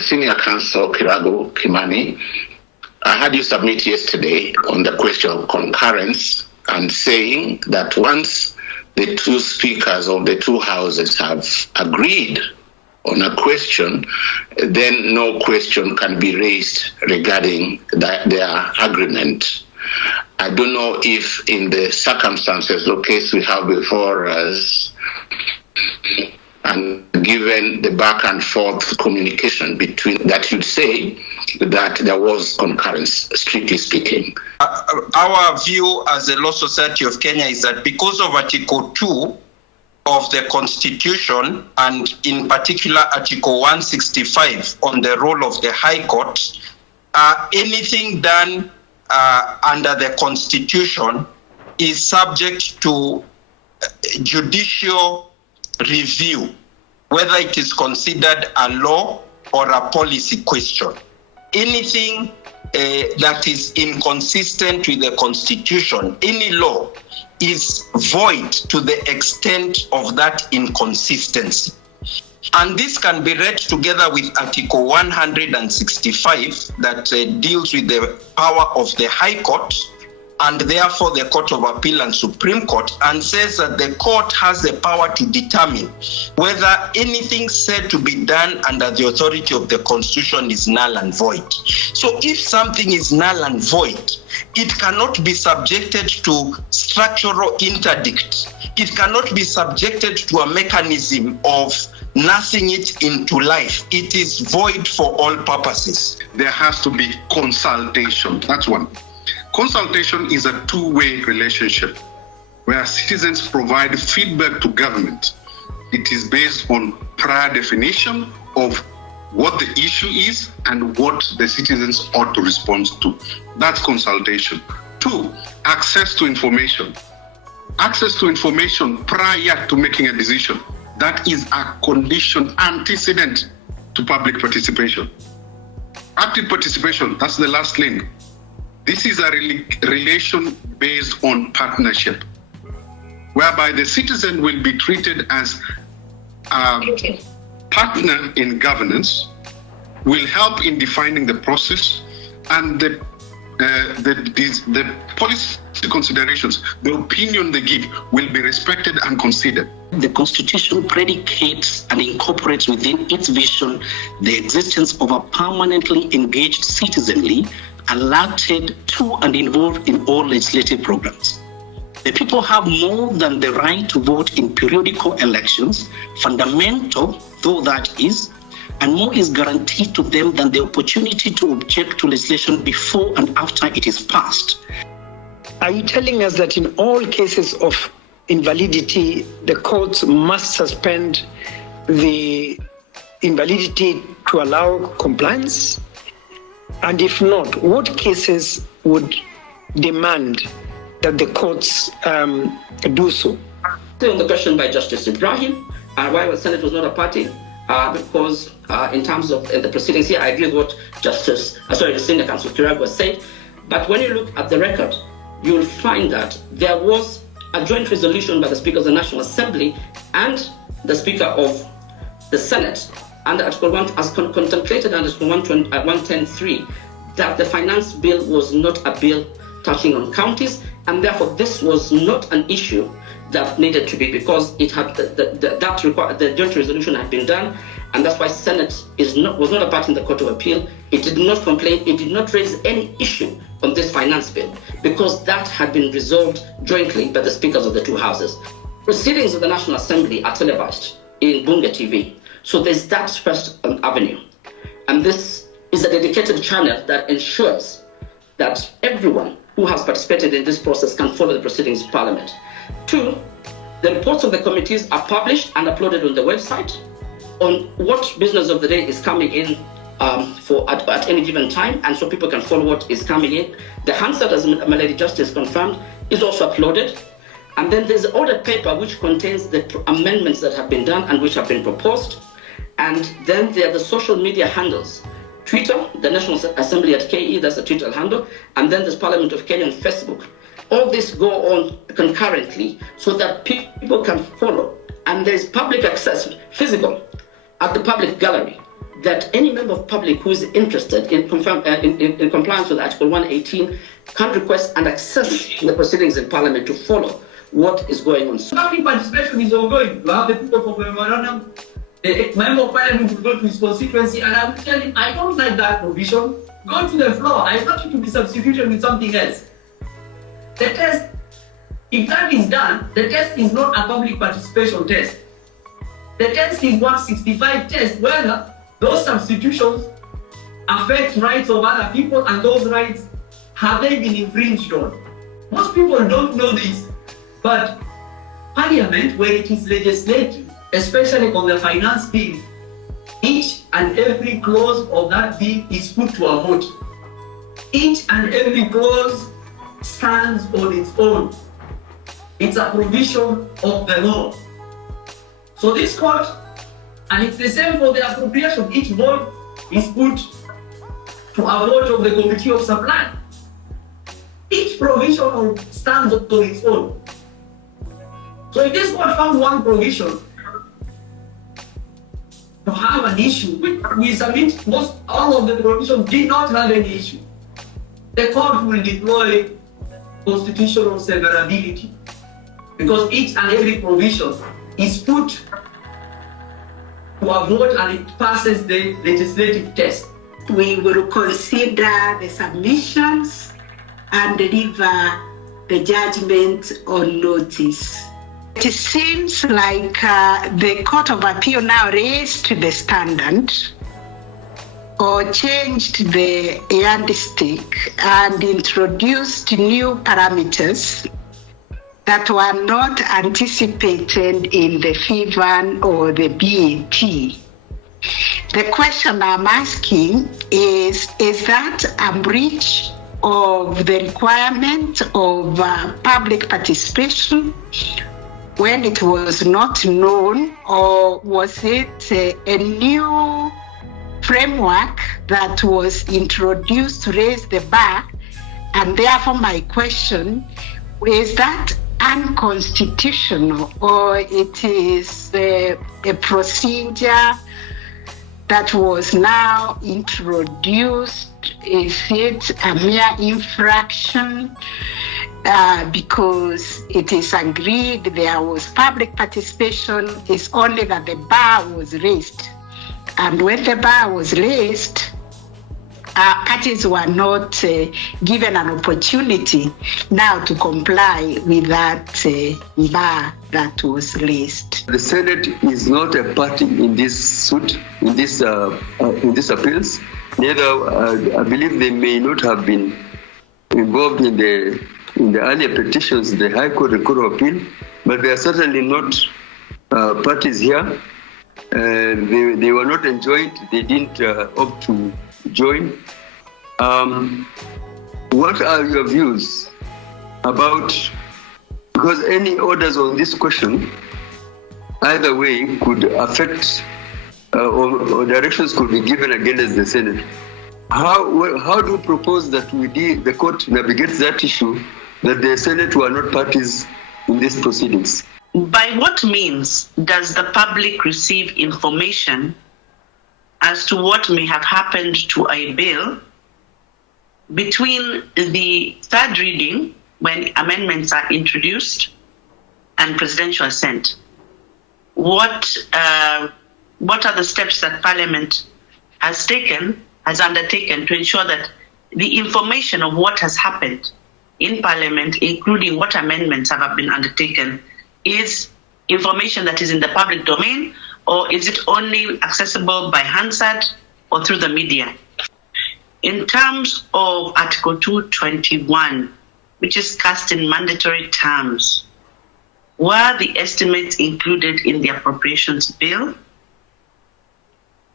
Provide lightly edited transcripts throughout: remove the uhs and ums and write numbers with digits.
Senior Counsel Kirago Kimani, I had you submit yesterday on the question of concurrence and saying that once the two speakers of the two houses have agreed on a question, then no question can be raised regarding their agreement. I don't know if in the circumstances or case we have before us, and given the back and forth communication between that, you'd say that there was concurrence, strictly speaking. Our view as the Law Society of Kenya is that because of Article 2 of the Constitution, and in particular Article 165 on the role of the High Court, anything done under the Constitution is subject to judicial review, whether it is considered a law or a policy question. Anything that is inconsistent with the Constitution, any law, is void to the extent of that inconsistency. And this can be read together with Article 165 that deals with the power of the High Court, and therefore the Court of Appeal and Supreme Court, and says that the court has the power to determine whether anything said to be done under the authority of the Constitution is null and void. So if something is null and void, it cannot be subjected to structural interdict. It cannot be subjected to a mechanism of nursing it into life. It is void for all purposes. There has to be consultation. That's one. Consultation is a two-way relationship where citizens provide feedback to government. It is based on prior definition of what the issue is and what the citizens ought to respond to. That's consultation. Two, access to information. Access to information prior to making a decision. That is a condition antecedent to public participation. Active participation, that's the last link. This is a relation based on partnership, whereby the citizen will be treated as a partner in governance, will help in defining the process, and the policy considerations, the opinion they give will be respected and considered. The Constitution predicates and incorporates within its vision the existence of a permanently engaged citizenry, elected to and involved in all legislative programs. The people have more than the right to vote in periodical elections, fundamental though that is, and more is guaranteed to them than the opportunity to object to legislation before and after it is passed. Are you telling us that in all cases of invalidity, the courts must suspend the invalidity to allow compliance? And if not, what cases would demand that the courts do so? On the question by Justice Ibrahim, why the Senate was not a party, because in terms of the proceedings here, I agree with what the Senior Counsel Kirago said. But when you look at the record, you will find that there was a joint resolution by the Speaker of the National Assembly and the Speaker of the Senate under Article 1, as contemplated under Article 110.3, that the finance bill was not a bill touching on counties, and therefore this was not an issue that needed to be, because it had the joint resolution had been done, and that's why Senate was not a part in the Court of Appeal. It did not complain, it did not raise any issue on this finance bill, because that had been resolved jointly by the speakers of the two houses. Proceedings of the National Assembly are televised in Bunge TV. So there's that first avenue. And this is a dedicated channel that ensures that everyone who has participated in this process can follow the proceedings of Parliament. Two, the reports of the committees are published and uploaded on the website on what business of the day is coming in at any given time, and so people can follow what is coming in. The Hansard, as my Lady Justice confirmed, is also uploaded. And then there's the audit paper which contains the amendments that have been done and which have been proposed. And then there are the social media handles. Twitter, the National Assembly at KE, that's the Twitter handle. And then there's Parliament of Kenya on Facebook. all this go on concurrently so that people can follow. And there's public access, physical, at the public gallery, that any member of public who is interested in compliance with Article 118 can request and access the proceedings in Parliament to follow what is going on. Public participation is ongoing. You have the people from memorandum, the member of Parliament will go to his constituency, and I'm telling him, I don't like that provision. Go to the floor. I want you to be substituted with something else. The test, if that is done, the test is not a public participation test. The test is 165 test, whether those substitutions affect rights of other people and those rights, have they been infringed on? Most people don't know this, but Parliament, where it is legislative, especially on the finance bill, each and every clause of that bill is put to a vote. Each and every clause stands on its own. It's a provision of the law. So this court, and it's the same for the appropriation, each vote is put to a vote of the Committee of Supply. Each provision stands on its own. So if this court found one provision to have an issue, we submit all of the provisions did not have any issue, the court will deploy constitutional severability, because each and every provision is put to a vote and it passes the legislative test. We will consider the submissions and deliver the judgment on notice. It seems like the Court of Appeal now raised the standard or changed the yardstick and introduced new parameters that were not anticipated in the FIVAN or the BAT. The question I'm asking is that a breach of the requirement of public participation when it was not known, or was it a new framework that was introduced to raise the bar? And therefore my question is that unconstitutional, or it is a procedure that was now introduced? Is it a mere infraction because it is agreed there was public participation? It's only that the bar was raised, and when the bar was raised, parties were not given an opportunity now to comply with that bar that was raised. The Senate is not a party in this suit, in this appeals. Neither, I believe they may not have been involved in the earlier petitions, the High Court, the Court of Appeal, but they are certainly not parties here. They were not enjoined. They didn't opt to join. What are your views about, because any orders on this question either way could affect or directions could be given against the Senate. How do you propose that the court navigates that issue, that the Senate were not parties in these proceedings? By what means does the public receive information as to what may have happened to a bill between the third reading, when amendments are introduced, and presidential assent? What are the steps that Parliament has undertaken to ensure that the information of what has happened in Parliament, including what amendments have been undertaken, is information that is in the public domain, or is it only accessible by Hansard or through the media? In terms of Article 221, which is cast in mandatory terms, were the estimates included in the appropriations bill?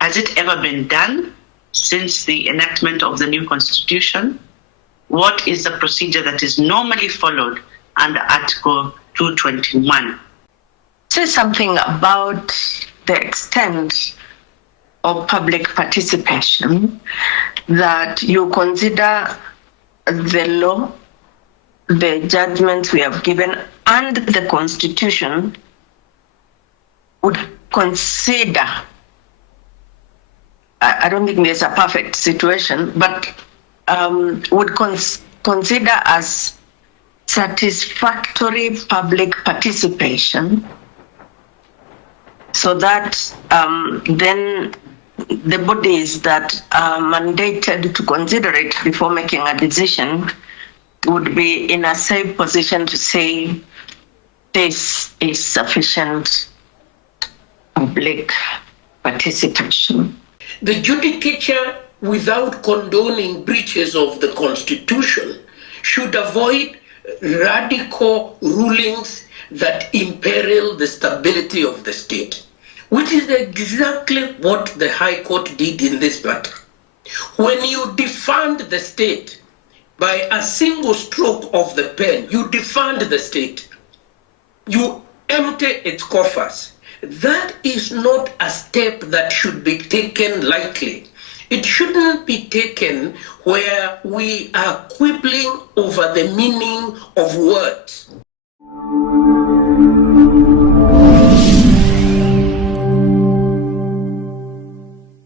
Has it ever been done since the enactment of the new constitution? What is the procedure that is normally followed under Article 221? Say something about the extent of public participation that you consider the law the judgments we have given and the Constitution would consider, I don't think there's a perfect situation, but would consider as satisfactory public participation, so that then the bodies that are mandated to consider it before making a decision would be in a safe position to say this is sufficient public participation. The judicature, without condoning breaches of the Constitution, should avoid radical rulings that imperil the stability of the state, which is exactly what the High Court did in this matter. When you defund the state by a single stroke of the pen, you defund the state, you empty its coffers. That is not a step that should be taken lightly. It shouldn't be taken where we are quibbling over the meaning of words.